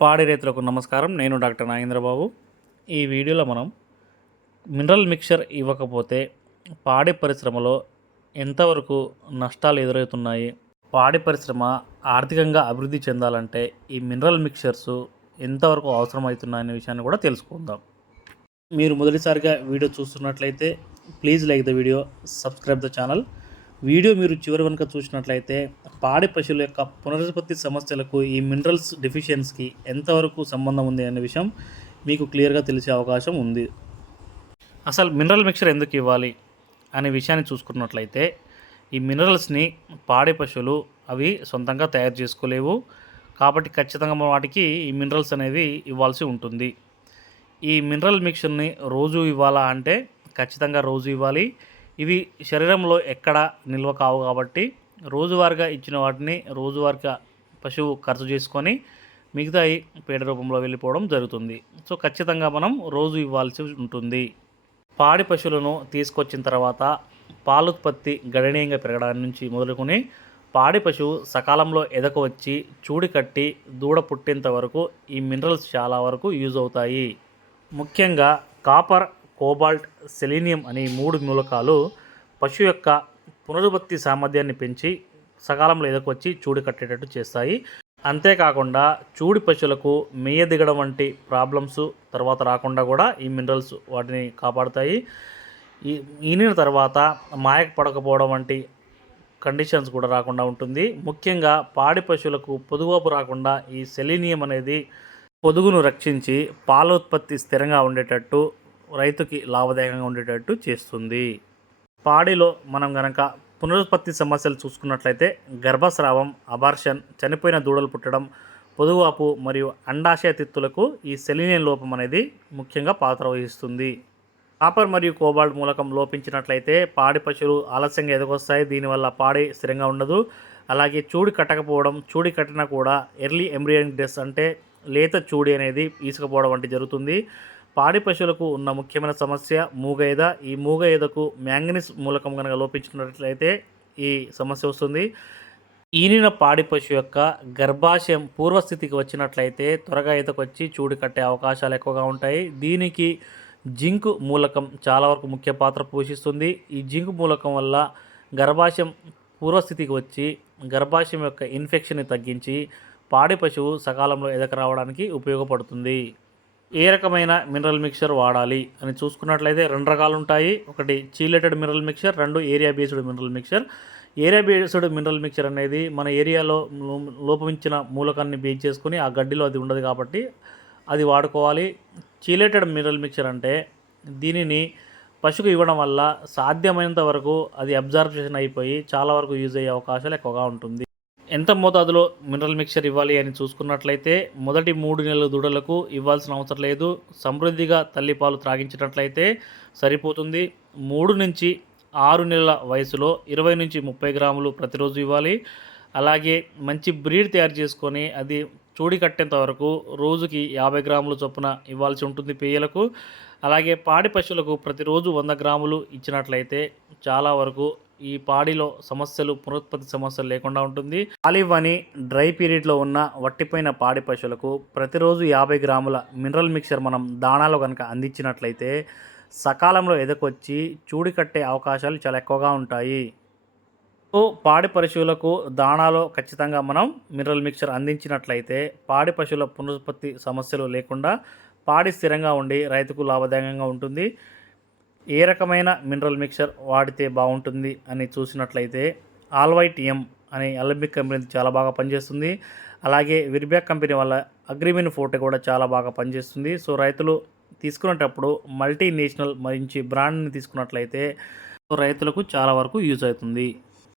పాడి రైతులకు నమస్కారం. నేను డాక్టర్ నాగేంద్రబాబు. ఈ వీడియోలో మనం మినరల్ మిక్చర్ ఇవ్వకపోతే పాడి పరిశ్రమలో ఎంతవరకు నష్టాలు ఎదురవుతున్నాయి పాడి పరిశ్రమ ఆర్థికంగా అభివృద్ధి చెందాలంటే ఈ మినరల్ మిక్చర్స్ ఎంతవరకు అవసరమవుతున్నాయనే విషయాన్ని కూడా తెలుసుకుందాం. మీరు మొదటిసారిగా వీడియో చూస్తున్నట్లయితే please like the video subscribe the channel. Video మీరు చివరి వెనుక చూసినట్లయితే పాడి పశువుల యొక్క పునరుత్పత్తి సమస్యలకు ఈ మినరల్స్ డెఫిషియన్స్కి ఎంతవరకు సంబంధం ఉంది అనే విషయం మీకు క్లియర్గా తెలిసే అవకాశం ఉంది. అసలు మినరల్ మిక్చర్ ఎందుకు ఇవ్వాలి అనే విషయాన్ని చూసుకున్నట్లయితే ఈ మినరల్స్ని పాడి పశువులు అవి సొంతంగా తయారు చేసుకోలేవు. కాబట్టి ఖచ్చితంగా వాటికి ఈ మినరల్స్ అనేవి ఇవ్వాల్సి ఉంటుంది. ఈ మినరల్ మిక్చర్ని రోజు ఇవ్వాలా అంటే ఖచ్చితంగా రోజు ఇవ్వాలి. ఇవి శరీరంలో ఎక్కడ నిల్వ కావు కాబట్టి రోజువారీగా ఇచ్చిన వాటిని రోజువారీగా పశువు ఖర్చు చేసుకొని మిగతాయి పేడ రూపంలో వెళ్ళిపోవడం జరుగుతుంది. సో ఖచ్చితంగా మనం రోజు ఇవ్వాల్సి ఉంటుంది. పాడి పశువులను తీసుకొచ్చిన తర్వాత పాలుత్పత్తి గణనీయంగా పెరగడానికి నుంచి మొదలుకొని పాడి పశువు సకాలంలో ఎదక వచ్చి చూడి కట్టి దూడ పుట్టేంత వరకు ఈ మినరల్స్ చాలా వరకు యూజ్ అవుతాయి. ముఖ్యంగా కాపర్ కోబాల్ట్ సెలీనియం అనే మూడు మూలకాలు పశువు యొక్క పునరుత్పత్తి సామర్థ్యాన్ని పెంచి సకాలంలో ఎదకొచ్చి చూడు కట్టేటట్టు చేస్తాయి. అంతేకాకుండా చూడి పశువులకు మేయ దిగడం వంటి ప్రాబ్లమ్స్ తర్వాత రాకుండా కూడా ఈ మినరల్స్ వాటిని కాపాడుతాయి. ఈ ఈనిన తర్వాత మాయక పడకపోవడం వంటి కండిషన్స్ కూడా రాకుండా ఉంటుంది. ముఖ్యంగా పాడి పశువులకు పొదుగువాపు రాకుండా ఈ సెలీనియం అనేది పొదుగును రక్షించి పాల ఉత్పత్తి స్థిరంగా ఉండేటట్టు రైతుకి లాభదాయకంగా ఉండేటట్టు చేస్తుంది. పాడిలో మనం గనక పునరుత్పత్తి సమస్యలు చూసుకున్నట్లయితే గర్భస్రావం అబార్షన్ చనిపోయిన దూడలు పుట్టడం పొదుగువాపు మరియు అండాశయ తిత్తులకు ఈ సెలీనియం లోపం అనేది ముఖ్యంగా పాత్ర వహిస్తుంది. కాపర్ మరియు కోబాల్ట్ మూలకం లోపించినట్లయితే పాడి పశువులు ఆలస్యంగా ఎదగొస్తాయి దీనివల్ల పాడి స్థిరంగా ఉండదు. అలాగే చూడి కట్టకపోవడం చూడి కట్టినా కూడా ఎర్లీ ఎంబ్రియానిక్ డెస్ అంటే లేత చూడి అనేది ఈసుకపోవడం వంటి జరుగుతుంది. పాడి పశువులకు ఉన్న ముఖ్యమైన సమస్య మూగేద. ఈ మూగేదకు మ్యాంగనీస్ మూలకం కనుక లోపించుకున్నట్లయితే ఈ సమస్య వస్తుంది. ఈనిన పాడి పశువు యొక్క గర్భాశయం పూర్వస్థితికి వచ్చినట్లయితే త్వరగా ఈతకొచ్చి చూడు కట్టే అవకాశాలు ఎక్కువగా ఉంటాయి. దీనికి జింక్ మూలకం చాలా వరకు ముఖ్య పాత్ర పోషిస్తుంది. ఈ జింక్ మూలకం వల్ల గర్భాశయం పూర్వస్థితికి వచ్చి గర్భాశయం యొక్క ఇన్ఫెక్షన్ని తగ్గించి పాడి పశువు సకాలంలో ఎదక రావడానికి ఉపయోగపడుతుంది. ఏ రకమైన మినరల్ మిక్చర్ వాడాలి అని చూసుకున్నట్లయితే రెండు రకాలు ఉంటాయి ఒకటి చీలెటెడ్ మినరల్ మిక్చర్ రెండు area based mineral mixture. Area based mineral mixture అనేది మన ఏరియాలో లో- లోపించిన మూలకాన్ని బేస్ చేసుకుని ఆ గడ్డిలో అది ఉండదు కాబట్టి అది వాడుకోవాలి. చీలేటెడ్ మినరల్ మిక్చర్ అంటే దీనిని పశువుకు ఇవ్వడం వల్ల సాధ్యమైనంత వరకు అది అబ్జర్వేషన్ అయిపోయి చాలా వరకు యూజ్ అయ్యే అవకాశాలు ఎక్కువగా ఉంటుంది. ఎంత మోతాదులో మినరల్ మిక్చర్ ఇవ్వాలి అని చూసుకున్నట్లయితే మొదటి మూడు నెలల దూడలకు ఇవ్వాల్సిన అవసరం లేదు. సమృద్ధిగా తల్లిపాలు త్రాగించినట్లయితే సరిపోతుంది. మూడు నుంచి ఆరు నెలల వయసులో ఇరవై నుంచి ముప్పై గ్రాములు ప్రతిరోజు ఇవ్వాలి. అలాగే మంచి బ్రీడ్ తయారు చేసుకొని అది చూడి కట్టేంత వరకు రోజుకి యాభై గ్రాముల చొప్పున ఇవ్వాల్సి ఉంటుంది పేయలకు. అలాగే పాడి పశువులకు ప్రతిరోజు వంద గ్రాములు ఇచ్చినట్లయితే చాలా వరకు ఈ పాడిలో సమస్యలు పునరుత్పత్తి సమస్యలు లేకుండా ఉంటుంది. ఆలివ్ అని డ్రై పీరియడ్లో ఉన్న వట్టిపోయిన పాడి పశువులకు ప్రతిరోజు యాభై గ్రాముల మినరల్ మిక్చర్ మనం దాణాలో కనుక అందించినట్లయితే సకాలంలో ఎదకొచ్చి చూడి కట్టే అవకాశాలు చాలా ఎక్కువగా ఉంటాయి. పాడి పశువులకు దాణాలో ఖచ్చితంగా మనం మినరల్ మిక్చర్ అందించినట్లయితే పాడి పశువుల పునరుత్పత్తి సమస్యలు లేకుండా పాడి స్థిరంగా ఉండి రైతుకు లాభదాయకంగా ఉంటుంది. ఏ రకమైన మినరల్ మిక్చర్ వాడితే బాగుంటుంది అని చూసినట్లయితే ఆల్వైట్ ఎం అనే అలంబిక్ కంపెనీ చాలా బాగా పనిచేస్తుంది. అలాగే విర్బ్యాక్ కంపెనీ వల్ల అగ్రిమిన్ ఫోటో కూడా చాలా బాగా పనిచేస్తుంది. సో రైతులు తీసుకునేటప్పుడు మల్టీనేషనల్ మంచి బ్రాండ్ని తీసుకున్నట్లయితే రైతులకు చాలా వరకు యూజ్ అవుతుంది.